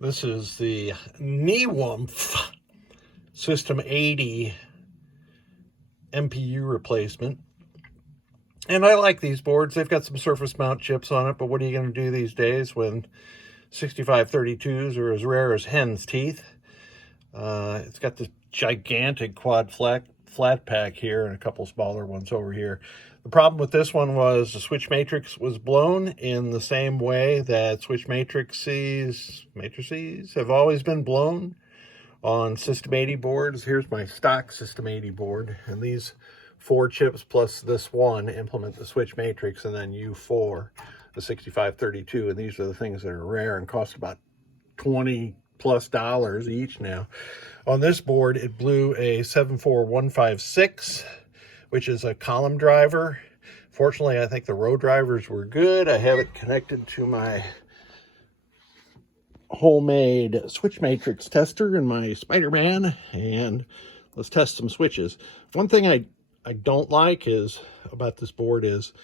This is the NiWumpf System 80 MPU replacement. And I like these boards. They've got some surface mount chips on it, but what are you going to do these days when 6532s are as rare as hen's teeth? It's got this gigantic quad flat pack here and a couple smaller ones over here. The problem with this one was the switch matrix was blown in the same way that switch matrices have always been blown on System 80 boards. Here's my stock System 80 board, and these 4 chips plus this one implement the switch matrix, and then U4, the 6532, and these are the things that are rare and cost about $20+ each now. On this board, it blew a 74156, which is a column driver. Fortunately, I think the row drivers were good. I have it connected to my homemade switch matrix tester in my Spider-Man, and let's test some switches. One thing I don't like is about this board is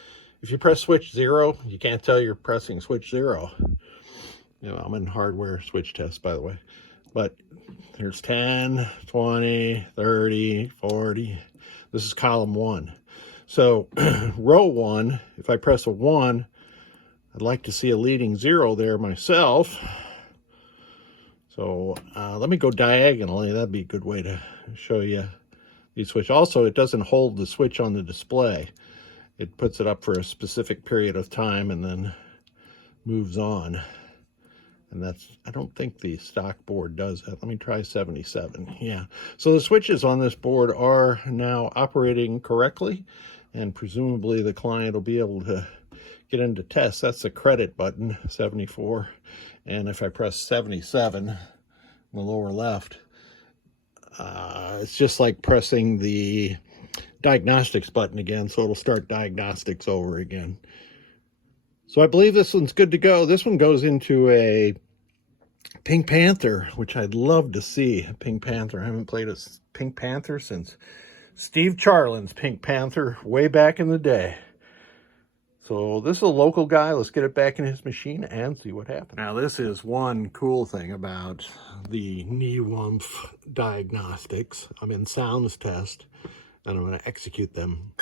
if you press switch 0, you can't tell you're pressing switch 0. You know, I'm in hardware switch tests, by the way. But there's 10, 20, 30, 40. This is column 1. So row 1, if I press a 1, I'd like to see a leading 0 there myself. So let me go diagonally. That'd be a good way to show you the switch. Also, it doesn't hold the switch on the display. It puts it up for a specific period of time and then moves on. And that's, I don't think the stock board does that. Let me try 77. Yeah. So the switches on this board are now operating correctly, and presumably the client will be able to get into tests. That's the credit button, 74. And if I press 77 in the lower left, it's just like pressing the diagnostics button again, so it'll start diagnostics over again. So I believe this one's good to go. This one goes into a Pink Panther, which I'd love to see. A Pink Panther. I haven't played a Pink Panther since Steve Charlin's Pink Panther way back in the day. So this is a local guy. Let's get it back in his machine and see what happens. Now this is one cool thing about the NiWumpf diagnostics. I'm in sounds test and I'm going to execute them.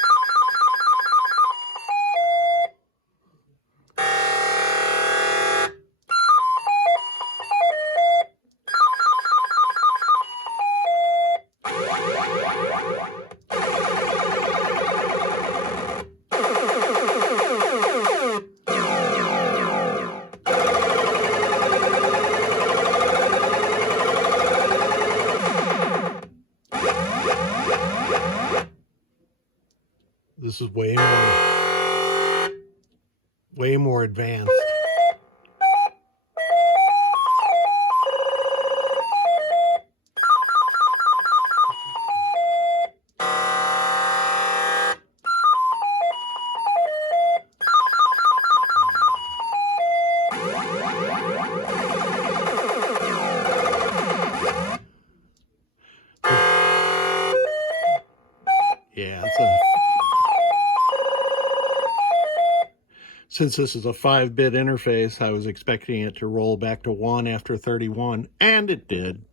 This is way more advanced. Yeah, it's a... Since this is a 5-bit interface, I was expecting it to roll back to 1 after 31, and it did.